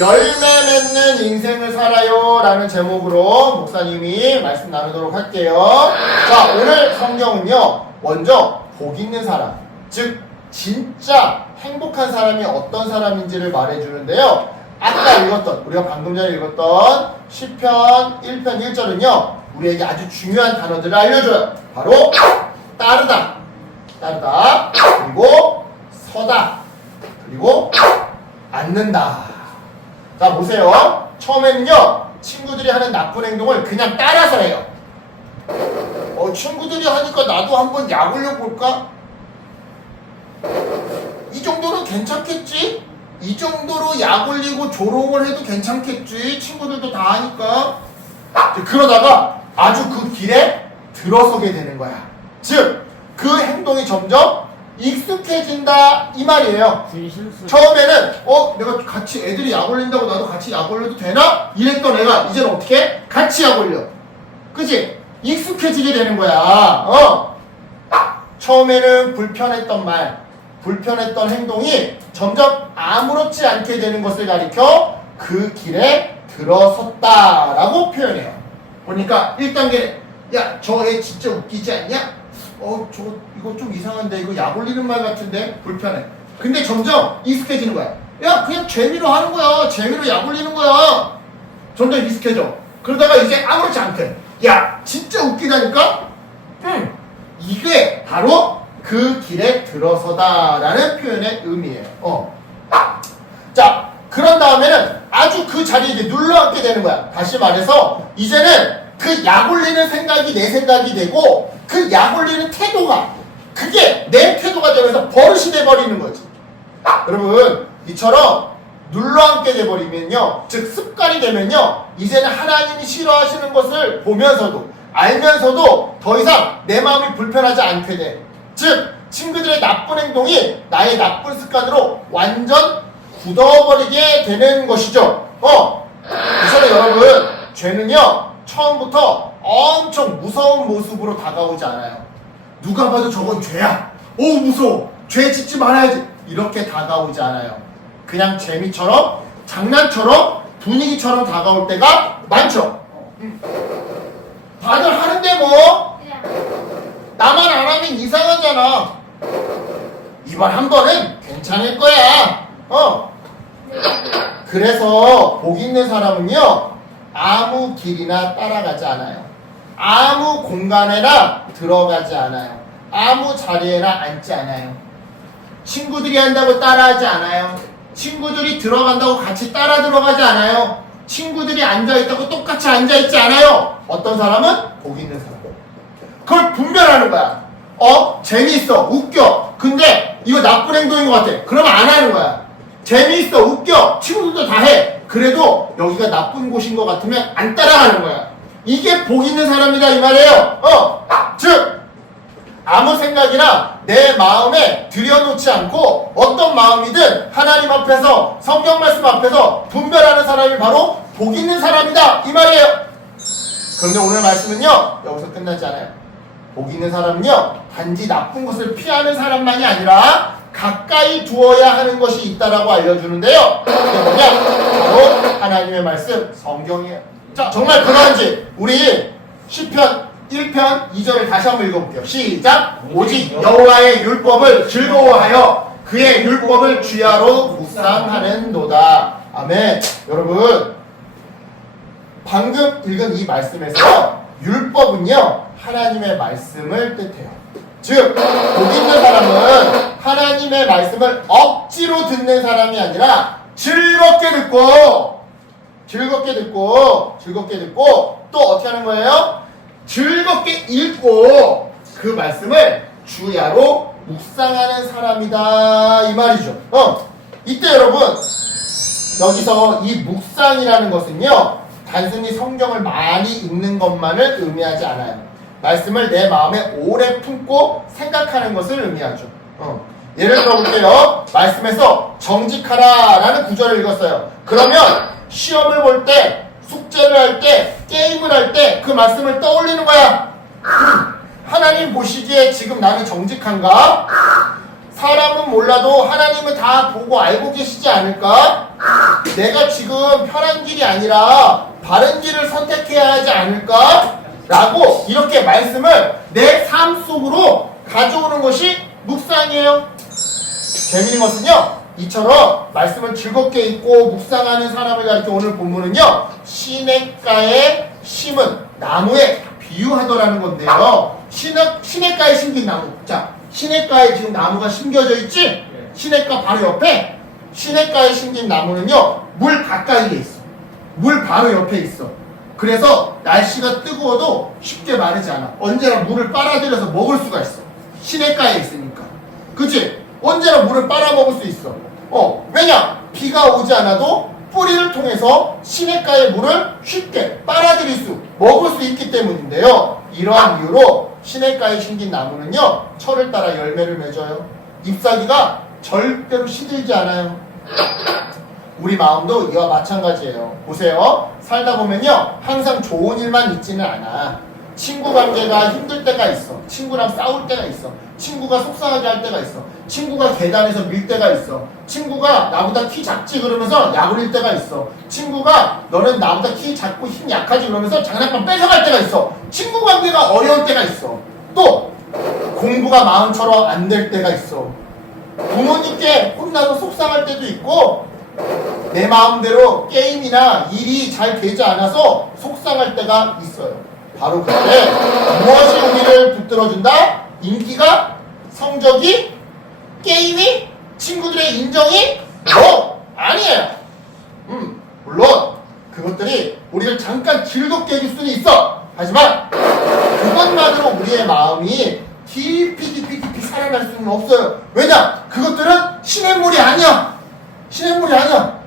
열매 맺는 인생을 살아요 라는 제목으로 목사님이 말씀 나누도록 할게요. 자, 오늘 성경은요, 먼저 복 있는 사람, 즉 진짜 행복한 사람이 어떤 사람인지를 말해주는데요. 아까 읽었던, 우리가 방금 전에 읽었던 시편 1편 1절은요 우리에게 아주 중요한 단어들을 알려줘요. 바로 따르다, 따르다, 그리고 서다, 그리고 앉는다. 자, 보세요. 처음에는요 친구들이 하는 나쁜 행동을 그냥 따라서 해요. 친구들이 하니까 나도 한번 약 올려볼까? 이 정도는 괜찮겠지? 이 정도로 약 올리고 조롱을 해도 괜찮겠지? 친구들도 다 하니까. 그러다가 아주 그 길에 들어서게 되는 거야. 즉, 그 행동이 점점 익숙해진다 이 말이에요. 처음에는 내가 같이 애들이 약 올린다고 나도 같이 약 올려도 되나? 이랬던 애가 이제는 어떻게 해? 같이 약 올려. 그치? 익숙해지게 되는 거야. 처음에는 불편했던 말, 불편했던 행동이 점점 아무렇지 않게 되는 것을 가리켜 그 길에 들어섰다라고 표현해요. 보니까 1단계, 야, 저 애 진짜 웃기지 않냐? 이거 좀 이상한데, 이거 약 올리는 말 같은데? 불편해. 근데 점점 익숙해지는 거야. 야, 그냥 재미로 하는 거야. 재미로 약 올리는 거야. 점점 익숙해져. 그러다가 이제 아무렇지 않게, 야, 진짜 웃기다니까? 이게 바로 그 길에 들어서다라는 표현의 의미예요. 자, 그런 다음에는 아주 그 자리에 이제 눌러앉게 되는 거야. 다시 말해서 이제는 그 약 올리는 생각이 내 생각이 되고 그 약 올리는 태도가 그게 내 태도가 되면서 버릇이 돼버리는 거지. 여러분, 이처럼 눌러앉게 돼버리면요, 즉 습관이 되면요, 이제는 하나님이 싫어하시는 것을 보면서도 알면서도 더 이상 내 마음이 불편하지 않게 돼. 즉 친구들의 나쁜 행동이 나의 나쁜 습관으로 완전 굳어버리게 되는 것이죠. 그래서 여러분, 죄는요 처음부터 엄청 무서운 모습으로 다가오지 않아요. 누가 봐도 저건 죄야. 무서워. 죄 짓지 말아야지. 이렇게 다가오지 않아요. 그냥 재미처럼, 장난처럼, 분위기처럼 다가올 때가 많죠. 다들 하는데 뭐 나만 안 하면 이상하잖아. 이번 한 번은 괜찮을 거야. 그래서 복 있는 사람은요 아무 길이나 따라가지 않아요. 아무 공간에나 들어가지 않아요. 아무 자리에나 앉지 않아요. 친구들이 한다고 따라하지 않아요. 친구들이 들어간다고 같이 따라 들어가지 않아요. 친구들이 앉아있다고 똑같이 앉아있지 않아요. 어떤 사람은 복 있는 사람. 그걸 분별하는 거야. 재미있어, 웃겨. 근데 이거 나쁜 행동인 것 같아. 그러면 안 하는 거야. 재미있어, 웃겨. 친구들도 다 해. 그래도 여기가 나쁜 곳인 것 같으면 안 따라가는 거야. 이게 복 있는 사람이다 이 말이에요. 즉 아무 생각이나 내 마음에 들여놓지 않고 어떤 마음이든 하나님 앞에서, 성경 말씀 앞에서 분별하는 사람이 바로 복 있는 사람이다 이 말이에요. 그런데 오늘 말씀은요 여기서 끝나지 않아요. 복 있는 사람은요 단지 나쁜 것을 피하는 사람만이 아니라 가까이 두어야 하는 것이 있다라고 알려주는데요. 그게 뭐냐? 바로 하나님의 말씀, 성경이에요. 자, 정말 그러한지 우리 시편 1편 2절을 다시 한번 읽어볼게요. 시작! 오직 여호와의 율법을 즐거워하여 그의 율법을 주야로 묵상하는도다. 아멘. 여러분, 방금 읽은 이 말씀에서 율법은요 하나님의 말씀을 뜻해요. 즉, 복 있는 사람은 하나님의 말씀을 억지로 듣는 사람이 아니라 즐겁게 듣고 또 어떻게 하는 거예요? 즐겁게 읽고 그 말씀을 주야로 묵상하는 사람이다 이 말이죠. 이때 여러분, 여기서 이 묵상이라는 것은요 단순히 성경을 많이 읽는 것만을 의미하지 않아요. 말씀을 내 마음에 오래 품고 생각하는 것을 의미하죠. 예를 들어볼게요. 말씀에서 정직하라 라는 구절을 읽었어요. 그러면 시험을 볼 때, 숙제를 할 때, 게임을 할 때 그 말씀을 떠올리는 거야. 하나님 보시기에 지금 나는 정직한가? 사람은 몰라도 하나님은 다 보고 알고 계시지 않을까? 내가 지금 편한 길이 아니라 바른 길을 선택해야 하지 않을까? 라고 이렇게 말씀을 내 삶 속으로 가져오는 것이 묵상이에요. 재미있는 것은요, 이처럼 말씀을 즐겁게 읽고 묵상하는 사람을 가리켜 오늘 본문은요, 시냇가에 심은 나무에 비유하더라는 건데요. 시냇가에 심긴 나무. 자, 시냇가에 지금 나무가 심겨져 있지? 시냇가 바로 옆에 시냇가에 심긴 나무는요, 물 가까이에 있어. 물 바로 옆에 있어. 그래서 날씨가 뜨거워도 쉽게 마르지 않아. 언제나 물을 빨아들여서 먹을 수가 있어. 시냇가에 있으니까. 그치? 언제나 물을 빨아먹을 수 있어. 왜냐? 비가 오지 않아도 뿌리를 통해서 시냇가의 물을 쉽게 빨아들일 수, 먹을 수 있기 때문인데요. 이러한 이유로 시냇가에 심긴 나무는요, 철을 따라 열매를 맺어요. 잎사귀가 절대로 시들지 않아요. 우리 마음도 이와 마찬가지예요. 보세요. 살다 보면요, 항상 좋은 일만 있지는 않아. 친구 관계가 힘들 때가 있어. 친구랑 싸울 때가 있어. 친구가 속상하게 할 때가 있어. 친구가 계단에서 밀 때가 있어. 친구가 나보다 키 작지 그러면서 야구릴 때가 있어. 친구가 너는 나보다 키 작고 힘 약하지 그러면서 장난감 뺏어갈 때가 있어. 친구 관계가 어려울 때가 있어. 또 공부가 마음처럼 안 될 때가 있어. 부모님께 혼나서 속상할 때도 있고, 내 마음대로 게임이나 일이 잘 되지 않아서 속상할 때가 있어요. 바로 그때 무엇이 우리를 붙들어준다? 인기가? 성적이? 게임이? 친구들의 인정이? 아니에요. 물론 그것들이 우리를 잠깐 즐겁게 해줄 수는 있어. 하지만 그것만으로 우리의 마음이 깊이 살아날 수는 없어요. 왜냐? 그것들은 시냇물이 아니야. 시냇물이 아니야.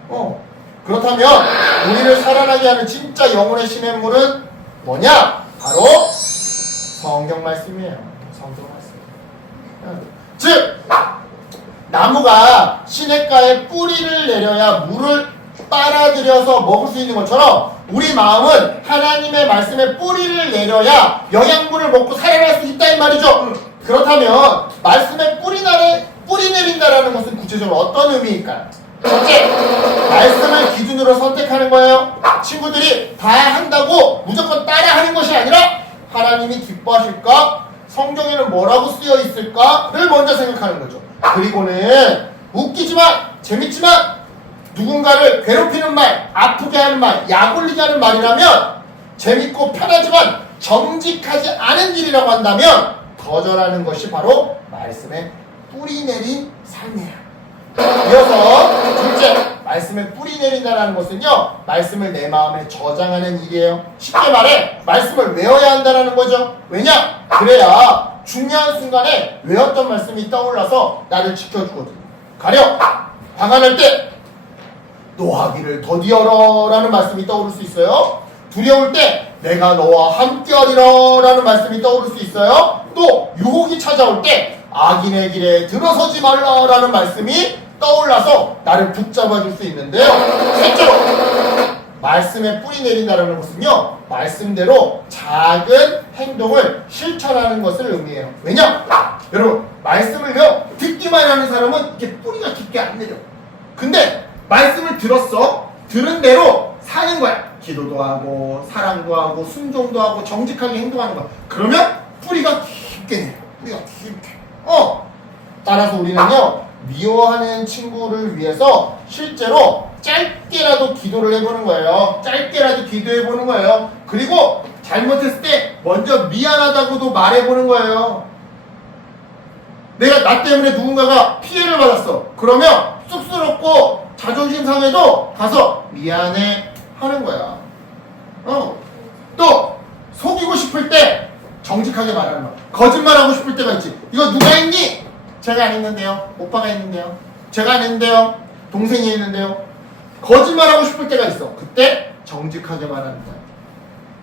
그렇다면 우리를 살아나게 하는 진짜 영혼의 시냇물은 뭐냐? 바로 성경 말씀이에요. 성경 말씀. 즉, 나무가 시냇가에 뿌리를 내려야 물을 빨아들여서 먹을 수 있는 것처럼 우리 마음은 하나님의 말씀에 뿌리를 내려야 영양분을 먹고 살아날 수 있다 이 말이죠. 그렇다면 말씀에 뿌리 내린다라는 것은 구체적으로 어떤 의미일까요? 첫째, 말씀을 기준으로 선택하는 거예요. 친구들이 다 한다고 무조건 따라하는 것이 아니라 하나님이 기뻐하실까? 성경에는 뭐라고 쓰여 있을까?를 먼저 생각하는 거죠. 그리고는 웃기지만 재밌지만 누군가를 괴롭히는 말, 아프게 하는 말, 약올리게 하는 말이라면 재밌고 편하지만 정직하지 않은 길이라고 한다면 거절하는 것이 바로 말씀에 뿌리 내린 삶이에요. 이어서 둘째, 말씀에 뿌리 내린다는 것은요, 말씀을 내 마음에 저장하는 일이에요. 쉽게 말해 말씀을 외워야 한다는 거죠. 왜냐? 그래야 중요한 순간에 외웠던 말씀이 떠올라서 나를 지켜주거든요. 가령 방황할 때 노하기를 더디어라 라는 말씀이 떠오를 수 있어요. 두려울 때 내가 너와 함께하리라 라는 말씀이 떠오를 수 있어요. 또 유혹이 찾아올 때 악인의 길에 들어서지 말라 라는 말씀이 떠올라서 나를 붙잡아 줄 수 있는데요. 셋째로, 말씀에 뿌리 내린다는 것은요, 말씀대로 작은 행동을 실천하는 것을 의미해요. 왜냐? 여러분, 말씀을요, 듣기만 하는 사람은 이렇게 뿌리가 깊게 안 내려. 근데 말씀을 들었어. 들은 대로 사는 거야. 기도도 하고 사랑도 하고 순종도 하고 정직하게 행동하는 거야. 그러면 뿌리가 깊게 내려. 뿌리가 깊게. 따라서 우리는요, 미워하는 친구를 위해서 실제로 짧게라도 기도를 해보는 거예요. 짧게라도 기도해보는 거예요. 그리고 잘못했을 때 먼저 미안하다고도 말해보는 거예요. 내가 나 때문에 누군가가 피해를 받았어. 그러면 쑥스럽고 자존심 상해도 가서 미안해 하는 거야. 또 속이고 싶을 때 정직하게 말하는 거야. 거짓말하고 싶을 때가 있지. 이거 누가 했니? 제가 안 했는데요. 오빠가 했는데요. 제가 안 했는데요. 동생이 했는데요. 거짓말하고 싶을 때가 있어. 그때 정직하게 말하는 거야.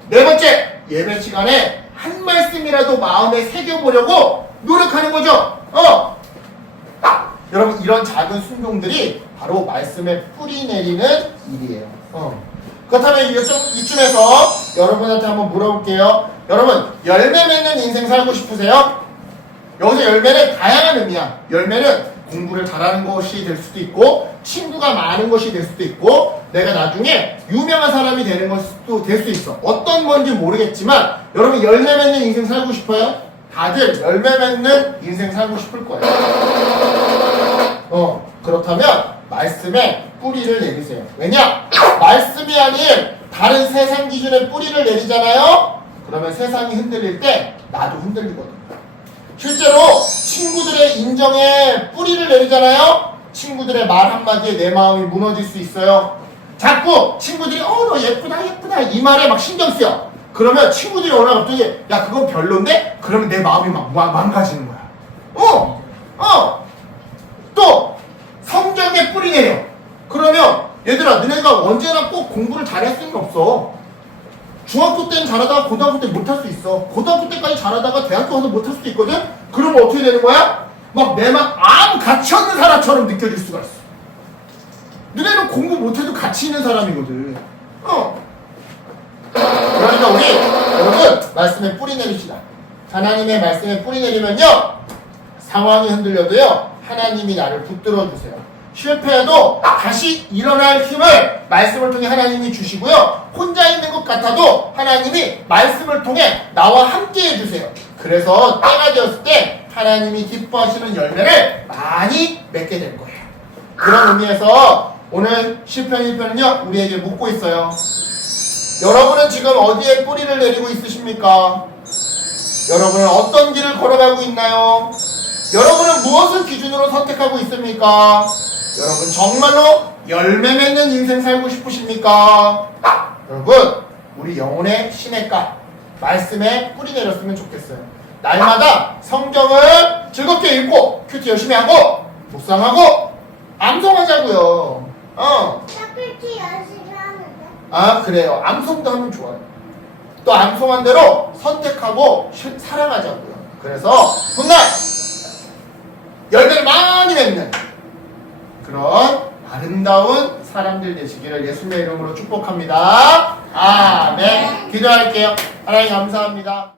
네 번째, 예배 시간에 한 말씀이라도 마음에 새겨보려고 노력하는 거죠. 여러분, 이런 작은 순종들이 바로 말씀에 뿌리 내리는 일이에요. 그렇다면 이쯤에서 여러분한테 한번 물어볼게요. 여러분, 열매 맺는 인생 살고 싶으세요? 여기서 열매는 다양한 의미야. 열매는 공부를 잘하는 것이 될 수도 있고 친구가 많은 것이 될 수도 있고 내가 나중에 유명한 사람이 되는 것도 될 수 있어. 어떤 건지 모르겠지만 여러분 열매 맺는 인생 살고 싶어요? 다들 열매 맺는 인생 살고 싶을 거예요. 그렇다면 말씀에 뿌리를 내리세요. 왜냐? 말씀이 아닌 다른 세상 기준의 뿌리를 내리잖아요? 그러면 세상이 흔들릴 때 나도 흔들리거든요. 실제로 친구들의 인정에 뿌리를 내리잖아요? 친구들의 말 한마디에 내 마음이 무너질 수 있어요. 자꾸 친구들이 너 예쁘다 예쁘다 이 말에 막 신경 쓰여. 그러면 친구들이 오늘 갑자기 야 그건 별론데? 그러면 내 마음이 막 망가지는 거야. 또 성적에 뿌리 내려. 그러면 얘들아 너네가 언제나 꼭 공부를 잘할 수는 없어. 중학교 때는 잘하다가 고등학교 때 못할 수 있어. 고등학교 때까지 잘하다가 대학교 가서 못할 수도 있거든? 그러면 어떻게 되는 거야? 막 내 막 아무 가치 없는 사람처럼 느껴질 수가 있어. 너네는 공부 못해도 가치 있는 사람이거든. 그러니까 우리 여러분 말씀에 뿌리 내립시다. 하나님의 말씀에 뿌리 내리면요 상황이 흔들려도요 하나님이 나를 붙들어 주세요. 실패해도 다시 일어날 힘을 말씀을 통해 하나님이 주시고요. 혼자 있는 것 같아도 하나님이 말씀을 통해 나와 함께 해주세요. 그래서 때가 되었을 때 하나님이 기뻐하시는 열매를 많이 맺게 될 거예요. 그런 의미에서 오늘 시편 1편은요 우리에게 묻고 있어요. 여러분은 지금 어디에 뿌리를 내리고 있으십니까? 여러분은 어떤 길을 걸어가고 있나요? 여러분은 무엇을 기준으로 선택하고 있습니까? 여러분 정말로 열매 맺는 인생 살고 싶으십니까? 여러분 우리 영혼의 시냇가 말씀에 뿌리 내렸으면 좋겠어요. 날마다 성경을 즐겁게 읽고 큐티 열심히 하고 묵상하고 암송하자고요. 나 큐티 열심히 하는데. 그래요. 암송도 하면 좋아요. 또 암송한 대로 선택하고 사랑하자고요. 그래서 훗날 열매를 많이 맺는 그런 아름다운 사람들 되시기를 예수님의 이름으로 축복합니다. 아멘. 기도할게요. 하나님 감사합니다.